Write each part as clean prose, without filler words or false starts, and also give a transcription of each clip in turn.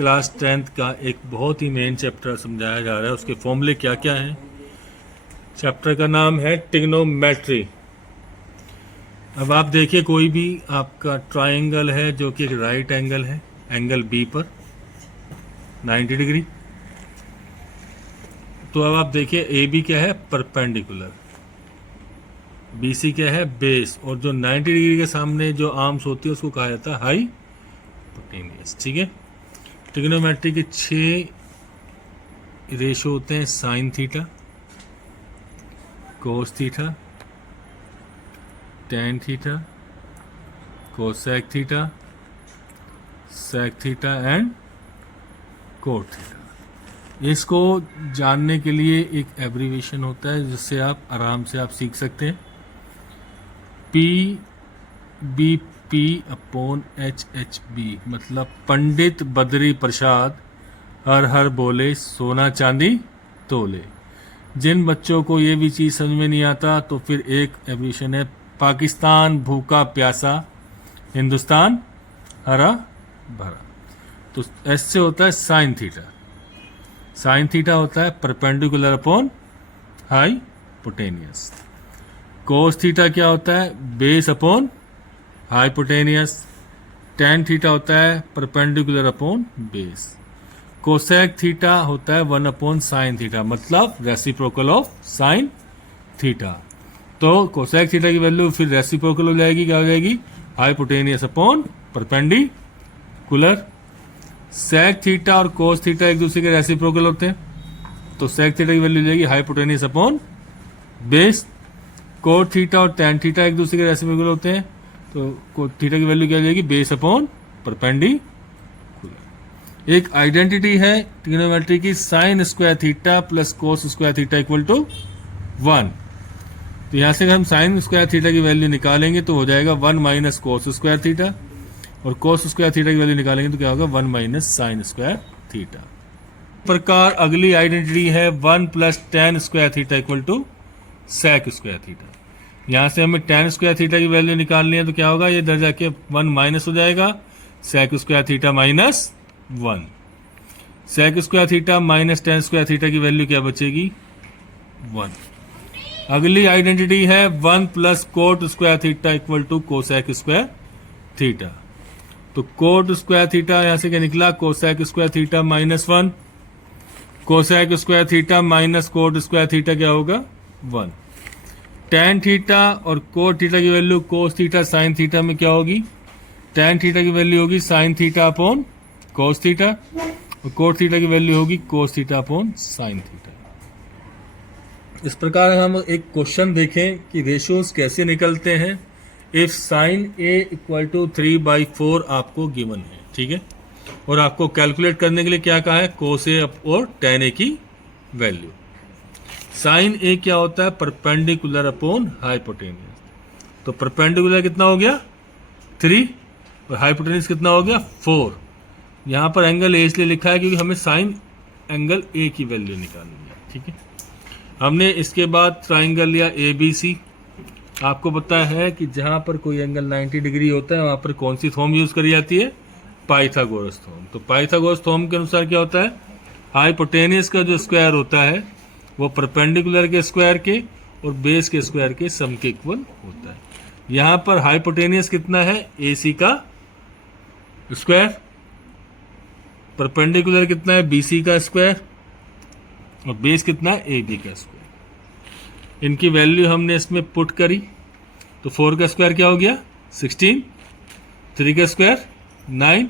Class 10th का एक बहुत ही मेन चैप्टर समझाया जा रहा है। उसके फॉर्मूले क्या क्या हैं। चैप्टर का नाम है ट्रिग्नोमेट्री। अब आप देखिए, कोई भी आपका ट्रायंगल है जो कि एक राइट एंगल है, एंगल बी पर 90 डिग्री। तो अब आप देखिए, ए बी क्या है, परपेंडिकुलर, बी सी क्या है, बेस, और जो 90 डिग्री के सामने जो आर्म्स होती है उसको कहा जाता है हाइपोटेनियस। ठीक है। ट्रिग्नोमेट्री के 6 रेशो होते हैं: sine theta, cos theta, tan theta, cosec theta, sec theta and cot theta. इसको जानने के लिए एक एब्रीविएशन होता है जिससे आप आराम से आप सीख सकते हैं। PBP/HHB मतलब पंडित बद्री प्रसाद हर हर बोले सोना चांदी तोले। जिन बच्चों को ये भी चीज़ समझ में नहीं आता तो फिर एक एब्रीविएशन है, पाकिस्तान भूखा प्यासा, हिंदुस्तान हरा भरा। तो एस से होता है साइन थीटा। साइन थीटा होता है perpendicular upon hypotenuse. Cos theta क्या होता है, base upon hypotenuse. Tan theta होता है perpendicular upon base. Cosec theta होता है 1 अपॉन साइन थीटा, मतलब रेसिप्रोकल ऑफ साइन थीटा। तो कोसेक थीटा की वैल्यू फिर रेसिप्रोकल हो जाएगी, क्या हो जाएगी, hypotenuse upon perpendicular. Sec theta और कोस थीटा एक दूसरे के रेसिप्रोकल होते हैं, तो सेक थीटा की वैल्यू हो जाएगी hypotenuse upon base. Cot theta और टेन थीटा एक दूसरे के रेसिप्रोकल होते हैं, तो कोट थीटा की वैल्यू क्या हो जाएगी, बेस अपॉन परपेंडिकुलर। एक आइडेंटिटी है ट्रिग्नोमेट्री की, sine square theta plus cos square theta equal to 1। तो यहाँ से अगर हम साइन स्क्वायर थीटा की वैल्यू निकालेंगे तो हो जाएगा 1 माइनस कोस स्क्वायर थीटा, और कोस स्क्वायर थीटा की वैल्यू निकालेंगे तो क्या होगा, 1 माइनस साइन स्क्वायर थीटा। प्रकार अगली आइडेंटिटी है 1 plus tan square theta equal to sec square theta. यहाँ से हमें टेन स्क्वायर थीटा की वैल्यू निकालनी है तो क्या होगा, ये इधर जाके 1 माइनस हो जाएगा, sec square theta minus 1। Sec square theta minus tan square theta की वैल्यू क्या बचेगी, 1। अगली आइडेंटिटी है 1 plus cot square theta equal to cosec square theta. तो कोट स्क्वायर थीटा यहाँ से क्या निकला, cosec square theta minus 1। Cosec square theta minus cot square theta क्या होगा, 1। टेन थीटा और कोट थीटा की value cos theta sine theta में क्या होगी, टेन थीटा की वैल्यू होगी sine theta upon cos theta, और कोट थीटा की वैल्यू होगी cos theta upon sine theta. इस प्रकार हम एक क्वेश्चन देखें कि रेशियोज कैसे निकलते हैं। If sine A equal to 3/4 आपको गिवन है, ठीक है, और आपको कैलकुलेट करने के लिए क्या कहा है, कोस ए और टेन ए की वैल्यू। साइन ए क्या होता है, परपेंडिकुलर अपॉन हाइपोटेनियस। तो परपेंडिकुलर कितना हो गया, 3, और हाइपोटेनियस कितना हो गया, 4। यहाँ पर एंगल ए इसलिए लिखा है क्योंकि हमें साइन एंगल ए की वैल्यू निकालनी है, ठीक है। हमने इसके बाद ट्राइंगल लिया ए बी सी। आपको पता है कि जहाँ पर कोई एंगल 90 डिग्री होता है वहाँ पर कौन सी थ्योरम यूज करी जाती है, पाइथागोरस थ्योरम। तो पाइथागोरस थ्योरम के अनुसार क्या होता है, हाइपोटेनियस का जो स्क्वायर होता है वो परपेंडिकुलर के स्क्वायर के और बेस के स्क्वायर के सम के इक्वल होता है। यहाँ पर हाइपोटेनियस कितना है, ए सी का स्क्वायर, परपेंडिकुलर कितना है, बी सी का स्क्वायर, और बेस कितना है, ए बी का स्क्वायर। इनकी वैल्यू हमने इसमें पुट करी तो 4 का स्क्वायर क्या हो गया, 16, 3 का स्क्वायर 9,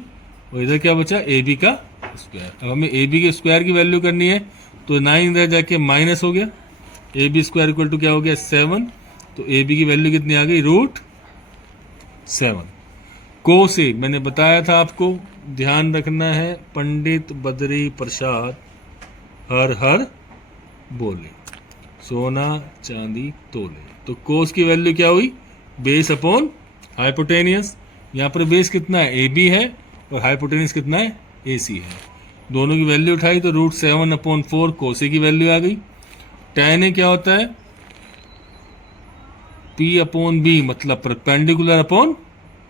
और इधर क्या बचा, ए बी का स्क्वायर। अब हमें ए बी के स्क्वायर की वैल्यू करनी है तो 9 इधर जाके माइनस हो गया, A B square equal to क्या हो गया, 7। तो ए बी की वैल्यू कितनी आ गई, √7। कोस ए मैंने बताया था आपको, ध्यान रखना है, पंडित बद्री प्रसाद हर हर बोले सोना चांदी तोले। तो कोस की वैल्यू क्या हुई, बेस अपॉन हाइपोटेनियस। यहाँ पर बेस कितना है, ए बी है, और हाइपोटेनियस कितना है, ए सी है। दोनों की वैल्यू उठाई तो √7/4 कोसे की वैल्यू आ गई। टेन ए क्या होता है, P/B मतलब परपेंडिकुलर अपॉन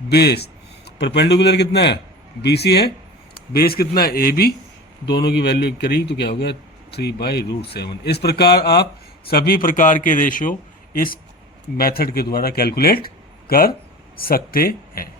बेस। परपेंडिकुलर कितना है, BC है, बेस कितना है, ए बी, दोनों की वैल्यू करी तो क्या हो गया 3/√7। इस प्रकार आप सभी प्रकार के रेशियो इस मेथड के द्वारा कैलकुलेट कर सकते हैं।